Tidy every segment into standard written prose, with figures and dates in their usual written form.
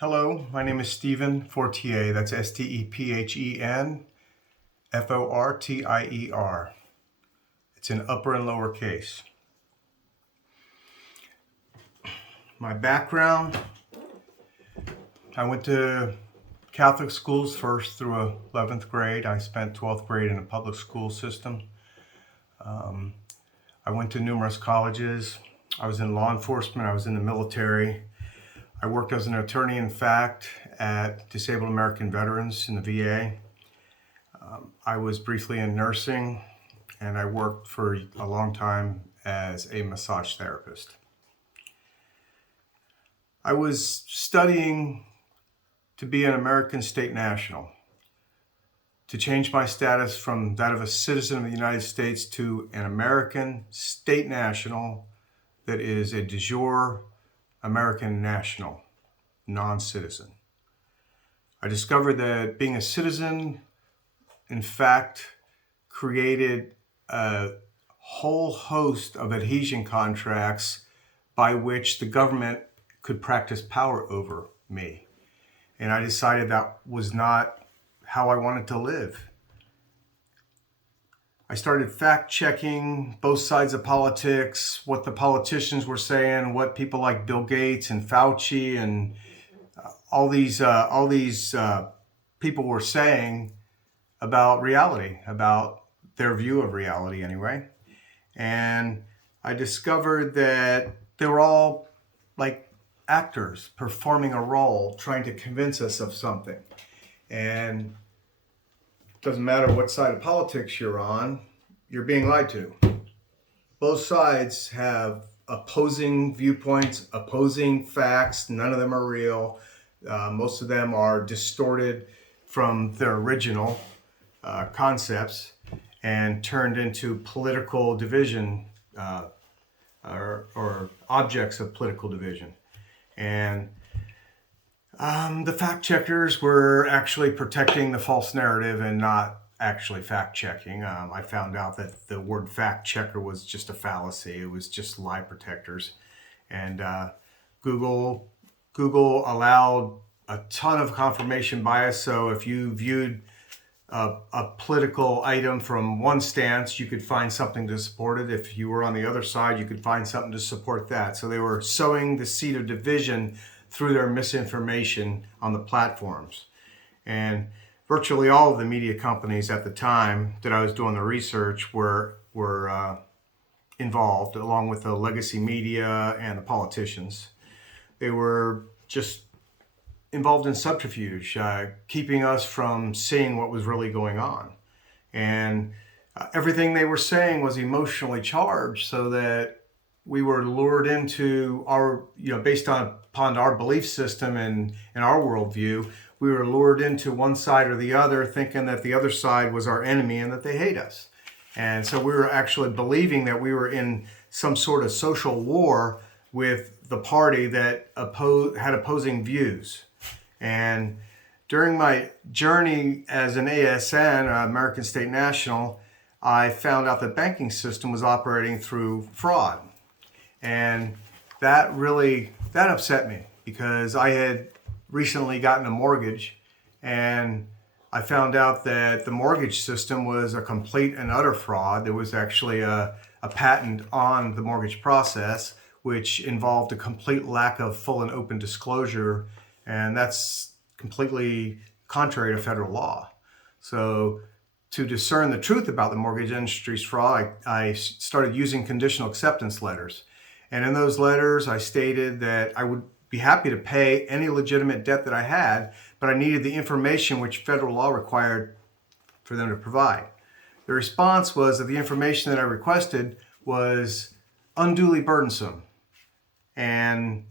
Hello, my name is Stephen Fortier. That's Stephen Fortier. It's in upper and lower case. My background, I went to Catholic schools first through 11th grade. I spent 12th grade in a public school system. I went to numerous colleges. I was in law enforcement. I was in the military. I worked as an attorney in fact at Disabled American Veterans in the VA. I was briefly in nursing, and I worked for a long time as a massage therapist. I was studying to be an American state national, to change my status from that of a citizen of the United States to an American state national that is a de jure American national, non-citizen. I discovered that being a citizen, in fact, created a whole host of adhesion contracts by which the government could practice power over me. And I decided that was not how I wanted to live. I started fact-checking both sides of politics, what the politicians were saying, what people like Bill Gates and Fauci and all these people were saying about reality, about their view of reality anyway. And I discovered that they were all like actors performing a role, trying to convince us of something. And doesn't matter what side of politics you're on, you're being lied to. Both sides have opposing viewpoints, opposing facts. None of them are real. Most of them are distorted from their original concepts and turned into political division or objects of political division. And the fact checkers were actually protecting the false narrative and not actually fact checking. I found out that the word fact checker was just a fallacy. It was just lie protectors. And Google allowed a ton of confirmation bias. So if you viewed a political item from one stance, you could find something to support it. If you were on the other side, you could find something to support that. So they were sowing the seed of division through their misinformation on the platforms. And virtually all of the media companies at the time that I was doing the research were involved, along with the legacy media and the politicians. They were just involved in subterfuge, keeping us from seeing what was really going on. And everything they were saying was emotionally charged, so that we were lured into our, based upon our belief system and our worldview, we were lured into one side or the other, thinking that the other side was our enemy and that they hate us. And so we were actually believing that we were in some sort of social war with the party that had opposing views. And during my journey as an ASN, American State National, I found out the banking system was operating through fraud. And that upset me, because I had recently gotten a mortgage, and I found out that the mortgage system was a complete and utter fraud. There was actually a patent on the mortgage process, which involved a complete lack of full and open disclosure, and that's completely contrary to federal law. So to discern the truth about the mortgage industry's fraud, I started using conditional acceptance letters. And in those letters, I stated that I would be happy to pay any legitimate debt that I had, but I needed the information which federal law required for them to provide. The response was that the information that I requested was unduly burdensome. And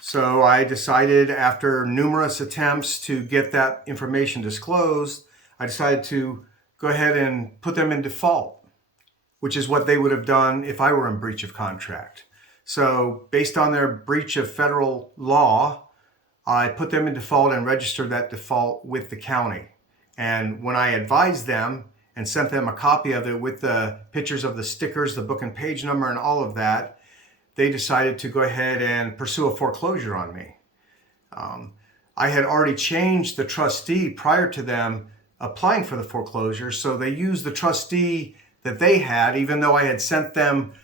so I decided, after numerous attempts to get that information disclosed, I decided to go ahead and put them in default, which is what they would have done if I were in breach of contract. So based on their breach of federal law, I put them in default and registered that default with the county. And when I advised them and sent them a copy of it with the pictures of the stickers, the book and page number, and all of that, they decided to go ahead and pursue a foreclosure on me. I had already changed the trustee prior to them applying for the foreclosure. So they used the trustee that they had, even though I had sent them,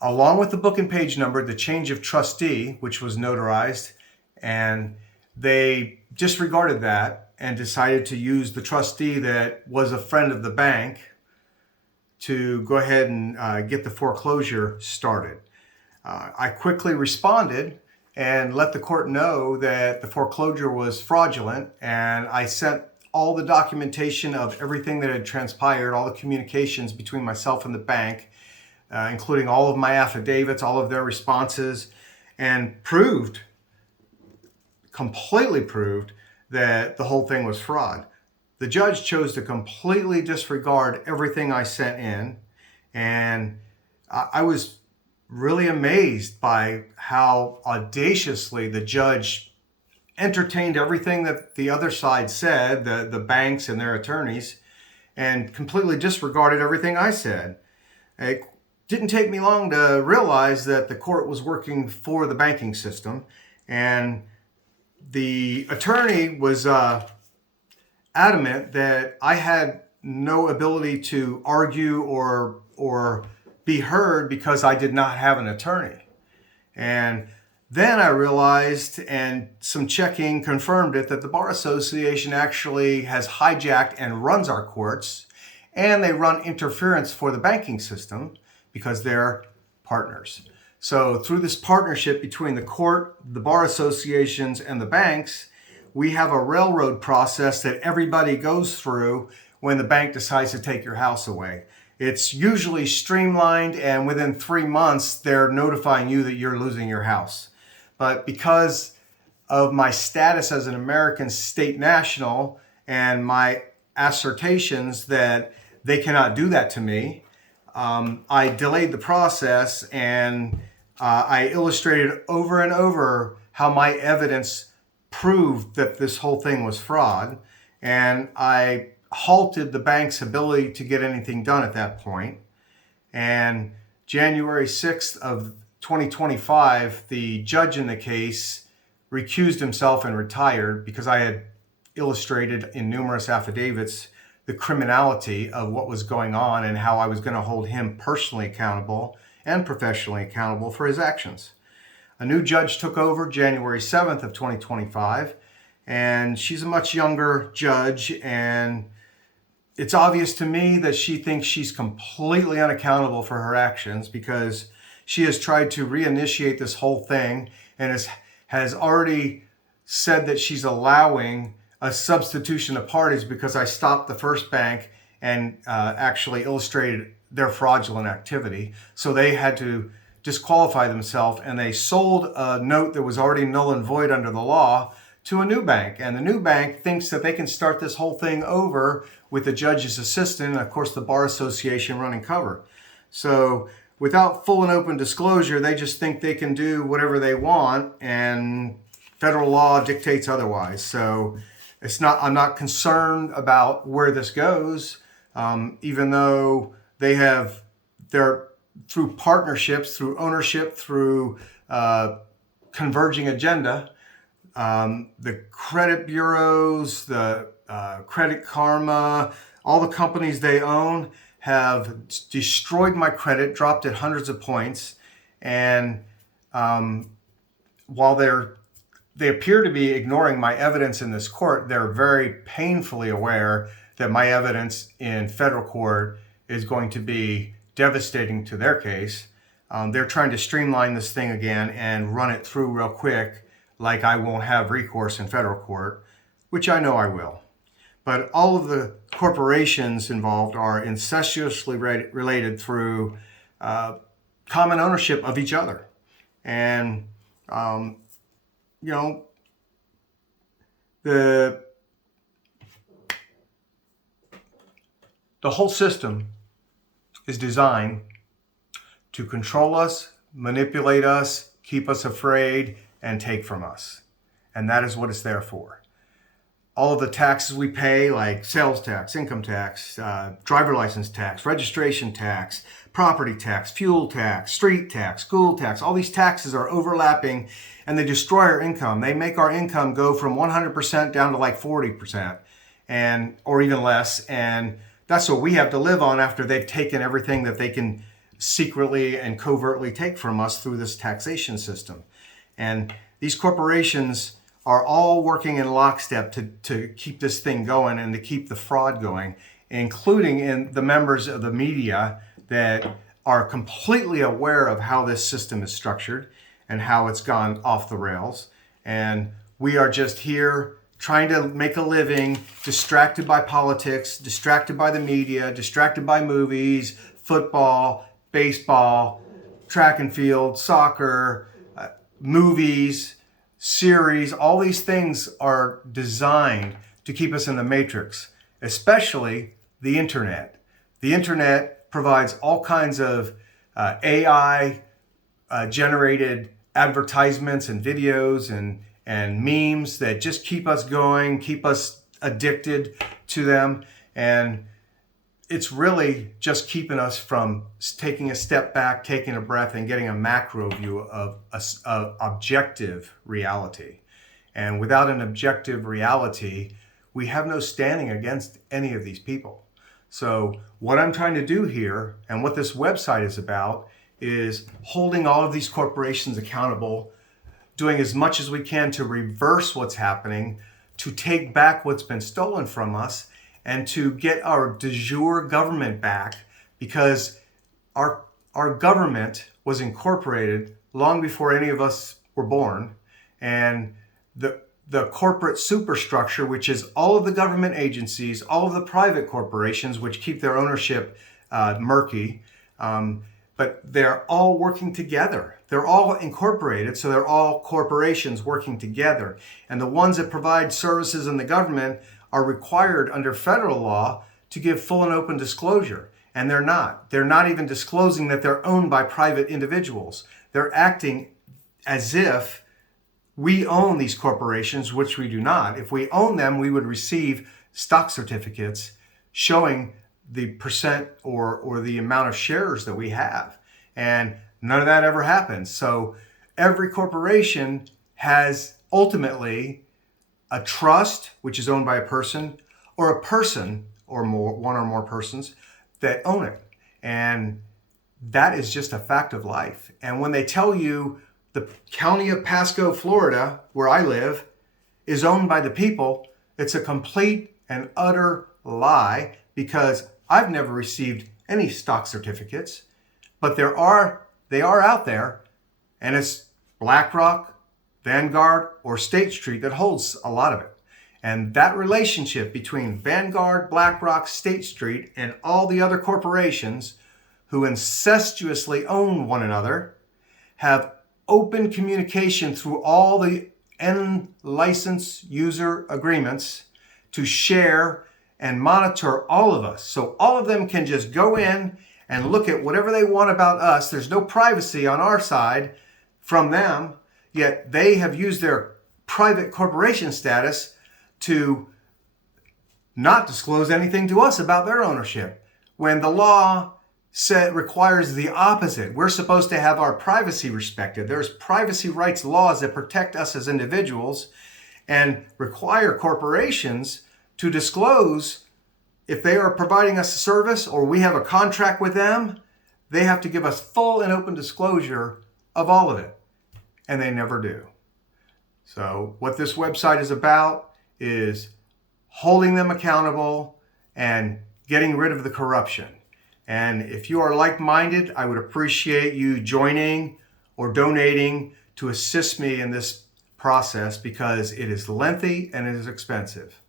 along with the book and page number, the change of trustee, which was notarized, and they disregarded that and decided to use the trustee that was a friend of the bank to go ahead and get the foreclosure started. I quickly responded and let the court know that the foreclosure was fraudulent, and I sent all the documentation of everything that had transpired, all the communications between myself and the bank, including all of my affidavits, all of their responses, and completely proved that the whole thing was fraud. The judge chose to completely disregard everything I sent in, and I was really amazed by how audaciously the judge entertained everything that the other side said, the banks and their attorneys, and completely disregarded everything I said. It didn't take me long to realize that the court was working for the banking system, and the attorney was adamant that I had no ability to argue or be heard because I did not have an attorney. And then I realized, and some checking confirmed it, that the Bar Association actually has hijacked and runs our courts, and they run interference for the banking system because they're partners. So through this partnership between the court, the bar associations, and the banks, we have a railroad process that everybody goes through when the bank decides to take your house away. It's usually streamlined, and within 3 months, they're notifying you that you're losing your house. But because of my status as an American state national and my assertions that they cannot do that to me, I delayed the process, and I illustrated over and over how my evidence proved that this whole thing was fraud, and I halted the bank's ability to get anything done at that point. And January 6th of 2025, the judge in the case recused himself and retired because I had illustrated in numerous affidavits the criminality of what was going on and how I was going to hold him personally accountable and professionally accountable for his actions. A new judge took over January 7th of 2025, and she's a much younger judge, and it's obvious to me that she thinks she's completely unaccountable for her actions because she has tried to reinitiate this whole thing and has already said that she's allowing a substitution of parties because I stopped the first bank and actually illustrated their fraudulent activity. So they had to disqualify themselves, and they sold a note that was already null and void under the law to a new bank. And the new bank thinks that they can start this whole thing over with the judge's assistant and, of course, the Bar Association running cover. So without full and open disclosure, they just think they can do whatever they want, and federal law dictates otherwise. So I'm not concerned about where this goes, even though they're through partnerships, through ownership, through converging agenda. The credit bureaus, the Credit Karma, all the companies they own have destroyed my credit, dropped it hundreds of points. And while they appear to be ignoring my evidence in this court, they're very painfully aware that my evidence in federal court is going to be devastating to their case. They're trying to streamline this thing again and run it through real quick, like I won't have recourse in federal court, which I know I will. But all of the corporations involved are incestuously related through common ownership of each other. And, the whole system is designed to control us, manipulate us, keep us afraid, and take from us. And that is what it's there for. All of the taxes we pay, like sales tax, income tax, driver license tax, registration tax, property tax, fuel tax, street tax, school tax. All these taxes are overlapping and they destroy our income. They make our income go from 100% down to like 40% or even less. And that's what we have to live on after they've taken everything that they can secretly and covertly take from us through this taxation system. And these corporations are all working in lockstep to keep this thing going and to keep the fraud going, including in the members of the media that are completely aware of how this system is structured and how it's gone off the rails. And we are just here trying to make a living, distracted by politics, distracted by the media, distracted by movies, football, baseball, track and field, soccer, movies, series. All these things are designed to keep us in the matrix, especially the internet. The internet provides all kinds of AI generated advertisements and videos and memes that just keep us going, keep us addicted to them. And it's really just keeping us from taking a step back, taking a breath, and getting a macro view of objective reality. And without an objective reality, we have no standing against any of these people. So what I'm trying to do here, and what this website is about, is holding all of these corporations accountable, doing as much as we can to reverse what's happening, to take back what's been stolen from us, and to get our de jure government back, because our government was incorporated long before any of us were born. And the corporate superstructure, which is all of the government agencies, all of the private corporations, which keep their ownership murky, but they're all working together. They're all incorporated, so they're all corporations working together. And the ones that provide services in the government are required under federal law to give full and open disclosure. And they're not. They're not even disclosing that they're owned by private individuals. They're acting as if we own these corporations, which we do not. If we own them, we would receive stock certificates showing the percent or the amount of shares that we have. And none of that ever happens. So every corporation has ultimately a trust, which is owned by a person, or a person or more, one or more persons that own it. And that is just a fact of life. And when they tell you the county of Pasco, Florida, where I live, is owned by the people, it's a complete and utter lie, because I've never received any stock certificates, but they are out there, and it's BlackRock, Vanguard, or State Street that holds a lot of it. And that relationship between Vanguard, BlackRock, State Street, and all the other corporations who incestuously own one another have open communication through all the license user agreements to share and monitor all of us. So all of them can just go in and look at whatever they want about us. There's no privacy on our side from them, yet they have used their private corporation status to not disclose anything to us about their ownership, when the law requires the opposite. We're supposed to have our privacy respected. There's privacy rights laws that protect us as individuals and require corporations to disclose if they are providing us a service or we have a contract with them. They have to give us full and open disclosure of all of it, and they never do. So what this website is about is holding them accountable and getting rid of the corruption. And if you are like-minded, I would appreciate you joining or donating to assist me in this process, because it is lengthy and it is expensive.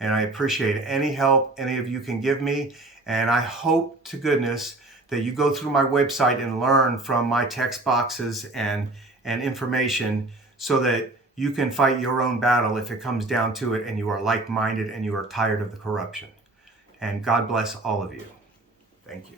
And I appreciate any help any of you can give me. And I hope to goodness that you go through my website and learn from my text boxes and information, so that you can fight your own battle if it comes down to it and you are like-minded and you are tired of the corruption. And God bless all of you. Thank you.